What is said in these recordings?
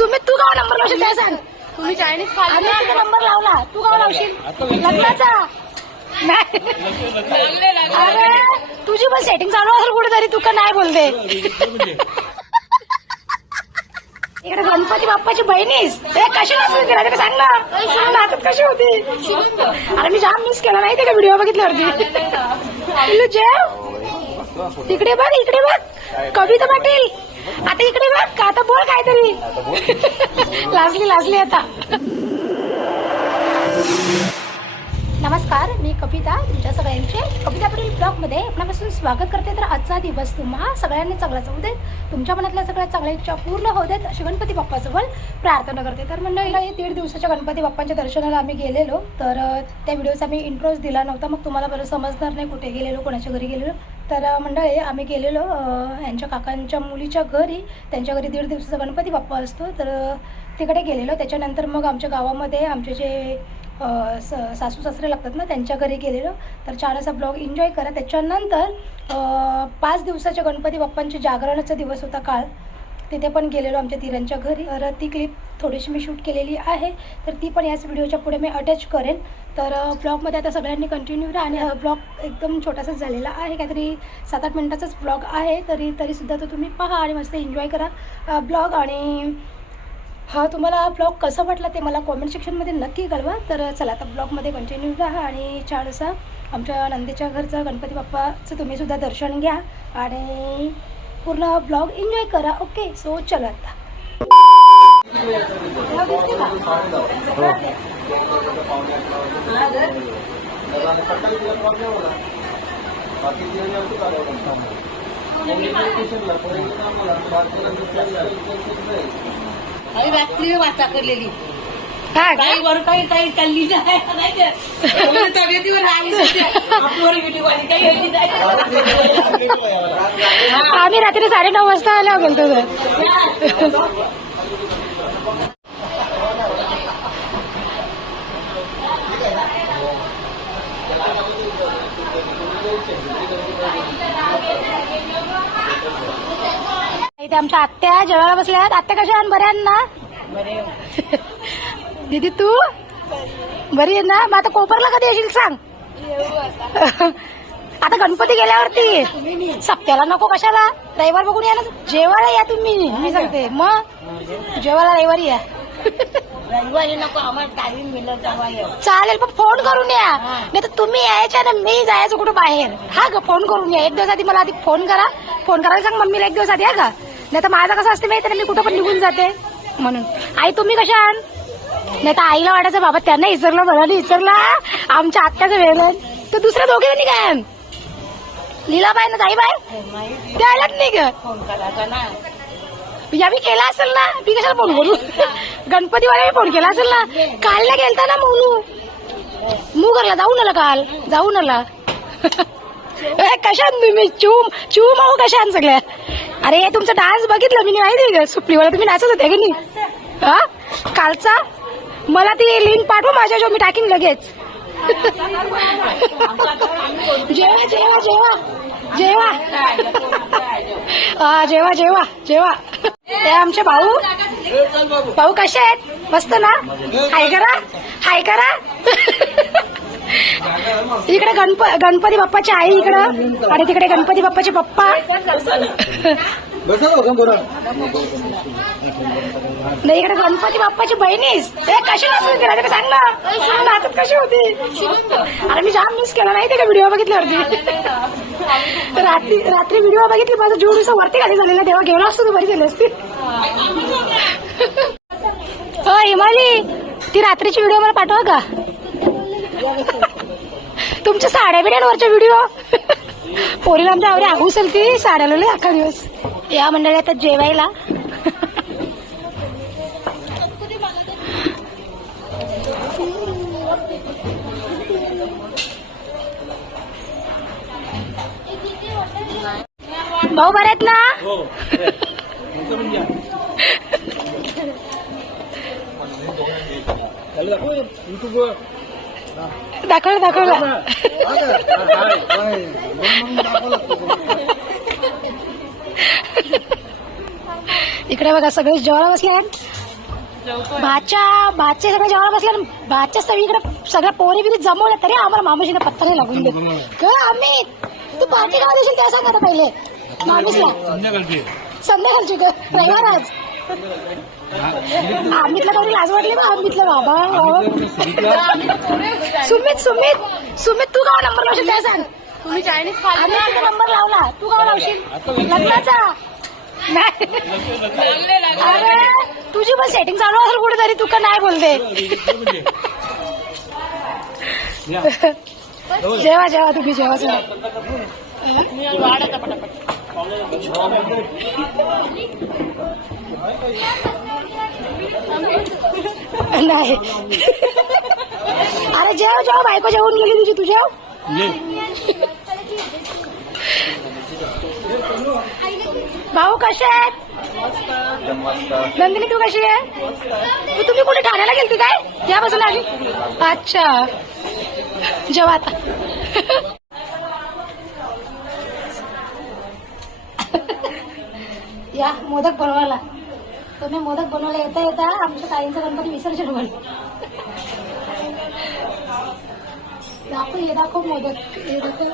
सुमित तू का नंबर लावशील त्या सांग. तुम्ही चायनीज तुझा नंबर लावला. तू का लावशील. लग्नाचा. नाही. अरे तुझी पण सेटिंग चालू असेल कुठेतरी तू का नाही बोलते? इकडे गणपती बाप्पाची बहिणीस. ए कशी नाचत केला? ते सांग ना. नाचत कशी होती? अरे मी जाम मिस केला नाही ते का व्हिडिओ बघितल्यावरती? जेव तिकडे बघ इकडे बघ. कविता पाटील. आता इकडे बघ आता बोल काहीतरी. लाजली लाजली आता. नमस्कार मी कविता तुमच्या सगळ्यांचे कविता पाटील ब्लॉगमध्ये आपल्यापासून स्वागत करते. तर आजचा दिवस तुम्हा सगळ्यांनी चांगला जाऊ देत. तुमच्या मनातल्या सगळ्या चांगल्या इच्छा पूर्ण होऊ देत अशी गणपती बाप्पाजवळ प्रार्थना करते. तर मंडळीला हे दीड दिवसाच्या गणपती बाप्पांच्या दर्शनाला आम्ही गेलेलो. तर त्या व्हिडिओचा मी इंट्रोज दिला नव्हता. मग तुम्हाला बरं समजणार नाही कुठे गेलेलो कोणाच्या घरी गेलेलो. तर मंडळी आम्ही गेलेलो यांच्या काकांच्या मुलीच्या घरी. त्यांच्या घरी दीड दिवसाचा गणपती बाप्पा असतो. तर तिकडे गेलेलो. त्याच्यानंतर मग आमच्या गावामध्ये आमचे जे स सासू सासरे लागतात ना त्यांच्या घरी गेलेलो. तर छान असा ब्लॉग एन्जॉय करा. त्याच्यानंतर पाच दिवसाच्या गणपती बाप्पांचे जागरणाचा दिवस होता काळ तिथे पण गेलेलो आमच्या तिरांच्या घरी. तर ती क्लिप थोडीशी मी शूट केलेली आहे तर ती पण याच व्हिडिओच्या पुढे मी अटॅच करेन. तर ब्लॉगमध्ये आता सगळ्यांनी कंटिन्यू राहा आणि हा ब्लॉग एकदम छोटासाच झालेला आहे. काहीतरी सात आठ मिनटाचाच ब्लॉग आहे तरी तरीसुद्धा तो तुम्ही पहा आणि मस्त एन्जॉय करा ब्लॉग आणि हा तुम्हाला ब्लॉग कसा वाटला ते मला कॉमेंट सेक्शनमध्ये नक्की कळवा. तर चला आता ब्लॉगमध्ये कंटिन्यू राहा आणि छान असा आमच्या नंदीच्या घरचं गणपती बाप्पाचं तुम्हीसुद्धा दर्शन घ्या आणि पूर्ण ब्लॉग एन्जॉय करा. ओके सो चला आता. काही रात्री वाटा करलेली. हा काही वर काही काही चालली नाही तब्येतीवर आली. आम्ही रात्री साडेनऊ वाजता आलो गेलतो तर इथे आमच्या आत्या जेवायला बसल्यात आत्या कशा आहात? बऱ्या आहेत ना? दीदी तू? बरी आहे ना? मग आता कोपरला कधी येशील सांग? आता गणपती गेल्यावरती. सप्त्याला नको कशाला? रविवार बघून या ना. जेवायला या तुम्ही. मी सांगते. मग? जेवायला रविवारी या. रविवारी नको आम्हाला टाइम मिळत. चालेल पण फोन करून या. नाही तर तुम्ही यायच्या ना मी जायचं कुठं बाहेर. हा ग फोन करून या. एक दिवस आधी मला आधी फोन करा. फोन करायला सांग मम्मीला एक दिवस आधी हा का नाही तर माझं कसं असते माहिती ना मी कुठं पण निघून जाते. म्हणून. आई तुम्ही कशा आहात नाही तर आईला वाटायचं बाबा त्यांना विसरलं नाही विसरला आमच्या आत्याचं वेगळं तर दुसऱ्या दोघे जणी काय लीलाबाई ना जाईबाई नाही ते आल्यात नाही ग. मी केला असेल ना? मी कशाला फोन करू? गणपतीवाले फोन केला असेल ना? काल ना गेलता ना मोनू. मुगरला जाऊन आला काल. जाऊन आला. ए, कशात तुम्ही? चूम चूम आहो कशात सगळ्या अरे तुमचा डान्स बघितलं मी माहिती आहे का? सुप्रीवाला तुम्ही नाचत होते का नाही? हा? कालचा? मला ती लिंक पाठवा माझ्या मी टाकीन लगेच. जेवा जेवा जेवा. जेवा. हा जेवा जेवा जेवा. ते आमचे भाऊ? भाऊ कसे आहेत? मस्त ना? हाय करा. हाय करा. इकडे गणप गणपती बाप्पाची आई इकडं. आणि तिकडे गणपती बाप्पाचे पप्पा. नाही इकडे गणपती बाप्पाची बहिणीस ए कशी नाचत केला ते सांग ना. नाचत कशी होती? अरे मी जाम मिस केला. नाही ते का व्हिडिओ बघितल्यावरती तर रात्री रात्री व्हिडिओ बघितली माझा जीव नुसतं वरती खाली झालेला. तेव्हा गेलो असतो तर बरी झाली असती. हो हिमाली ती रात्रीची व्हिडिओ मला पाठवा का? तुमच्या साड्या बिड्यांवरच्या व्हिडिओ पोरीला आमच्या आवडी आगू ती साड्या लावली अख्खा दिवस या मंडळी आता जेवायला भाऊ बरे आहेत ना दाखवलं दाखवलं इकडे बघा सगळे जेवायला बसले आहेत. भाच्या भाचे सगळे जेवायला बसले आणि भाच्या सगळीकडे सगळ्या पोरी बिरी जमवल्या तरी आम्हाला मामाशीने पत्ता नाही लागून देत. का आम्ही तू पार्टी का देशील त्या सांग पहिले. मामीसला संध्याकाळची. संध्याकाळची ग रविवार आज. आम्हीतलं तेवढी लाज वाटली ना आम्हीतलं बाबा. सुमित सुमित सुमित तू का नंबर लावशील? त्या सांग. तुम्ही चायनीज आम्ही तुझा नंबर लावला. तू का लावशील? लग्नाचा. नाही. अरे तुझी पण सेटिंग चालू असेल कुठेतरी. तू का नाही बोलते? जेवा जेवा तुम्ही जेवा जेवा. नाही. अरे जेव जेव बायको जेवून गेली तुझी तू जेव. भाऊ कसे आहेत? नंदिनी तू कशी आहे? तू तुम्ही कुठे ठाण्याला गेलती काय? या बसून आली अच्छा. जेव्हा आता. या मोदक बनवायला. तुम्ही मोदक बनवायला येता येता आमच्या ताईंचं गणपती विसर्जन होईल. दाखव हे दाखव मोदक. हे दाखव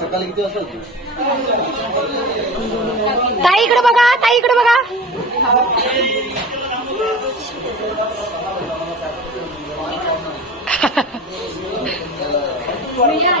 सकाळी किती वाजता? ताई इकडे बघा ताई इकडे बघा. मामी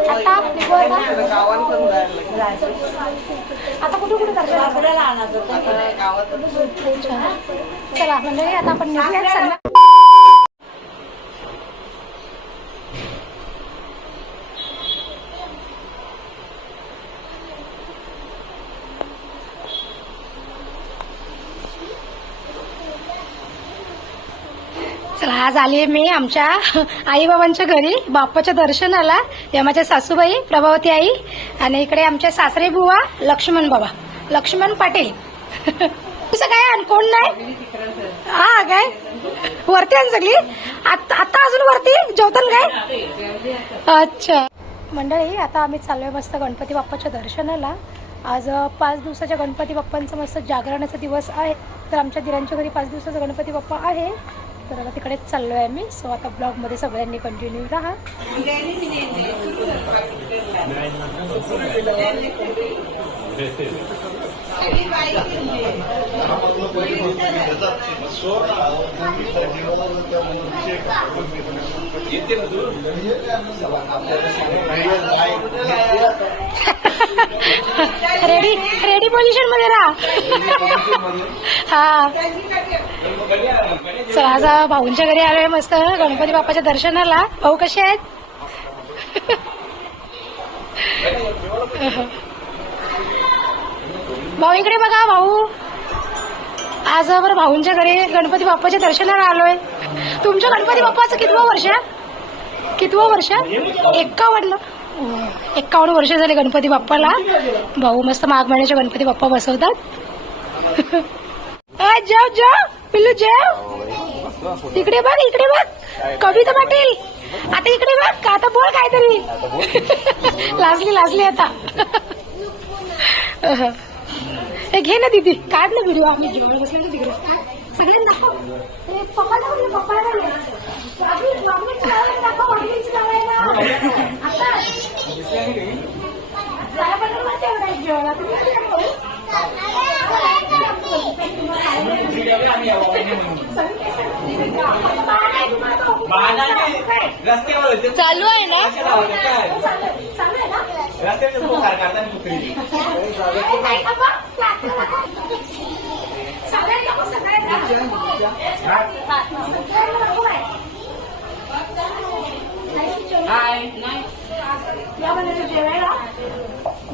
आता निघू आता. आता कुठे कुठे करतो चला म्हणजे आता आपण आज आली मी आमच्या आईबाबांच्या घरी बाप्पाच्या दर्शनाला या माझ्या सासूबाई प्रभावती आई आणि इकडे आमच्या सासरे बुवा लक्ष्मण बाबा. लक्ष्मण पाटील. तुझं काय आणि कोण नाही? हा काय? वरती आणि सगळी. आत- आता अजून वरती? जेवताल काय? अच्छा. मंडळी आता आम्ही चाललोय मस्त गणपती बाप्पाच्या दर्शनाला. आज पाच दिवसाच्या गणपती बाप्पांचा मस्त जागरणाचा दिवस आहे. तर आमच्या दिरांच्या घरी पाच दिवसाचा गणपती बाप्पा आहे. तर आता तिकडेच चाललोय आम्ही. सो आता ब्लॉगमध्ये सगळ्यांनी कंटिन्यू राहा. रेडी रेडी पोझिशनमध्ये राहा. हा. चला आज भाऊंच्या घरी आलोय मस्त. गणपती बाप्पाच्या दर्शनाला. भाऊ कसे आहेत? भाऊ इकडे बघा भाऊ. आज बरं भाऊंच्या घरी गणपती बाप्पाच्या दर्शनाला आलोय. तुमच्या गणपती बाप्पाचं कितवं वर्ष? कितवं वर्ष? एक्कावन्न. एक्कावन्न वर्ष झाले गणपती बाप्पाला. भाऊ मस्त माघ महिन्याचे गणपती बाप्पा बसवतात. अय, जेव जेव पिल्लू जेव. इकडे बघ इकडे बघ. कविता पाटील. आता इकडे बघ आता बोल काहीतरी. लाजली लाजली आता. हे घे ना दीदी. काढ ना व्हिडिओ आम्ही जेवण बसलो तिकडे. सगळ्यांना चालू आहे ना रस्त्यावर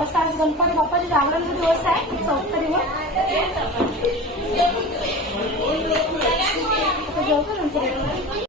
मस्त आज गणपती बाप्पाचे जागरण दिवस आहे. चौथरीवर जेवतो नंतर.